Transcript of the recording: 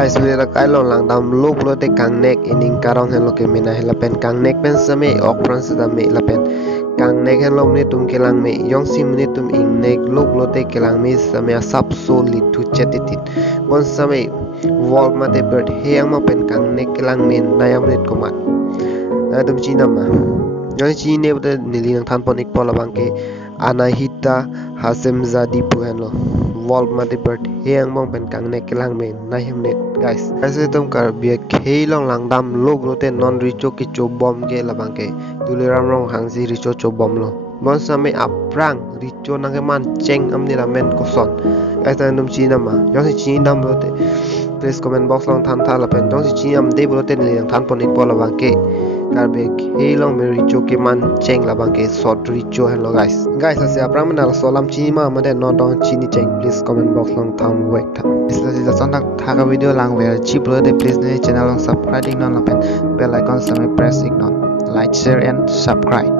guys lera kai long lang dam loop lo te kang nek ining karong hen lo ke mina hela pen kang nek pen same ok pran sa me la pen kang nek hen lo ni tum kelang me yong sim ni tum ing nek loop lo te kelang me same sap so li tu chetitit bon same wall ma te bird heyang ma pen kang nek kelang me nayam ret komat na tum chi nam ma yong chi ne bde nili nang than pon ik pola bang ke anahita hasem zadi pu hen lo wall ma te bird heyang mong pen kang nek kelang me nayam net guys ऐसे तुम कर बिया खेलों langdam lob lo te non richo ki cho bom ke labang ke tuliram rong hangsi richo cho bom lo mon same aprang richo nang ke man cheng amni la men ko son ऐसा तुम china ma yong si chin dam lo te please comment box long than tha la pen yong si chin am de lo te ni than pon ik pola bang ke kar be खेलों me richo ke man cheng labang ke short richo hello guys ase aprang manal solam chini ma amade non dong chini cheng please comment box long tham wek tha isla ji da thaga video lang ver chip lo de please ne channel long subscribing non la pen bell icon same press ignore like share and subscribe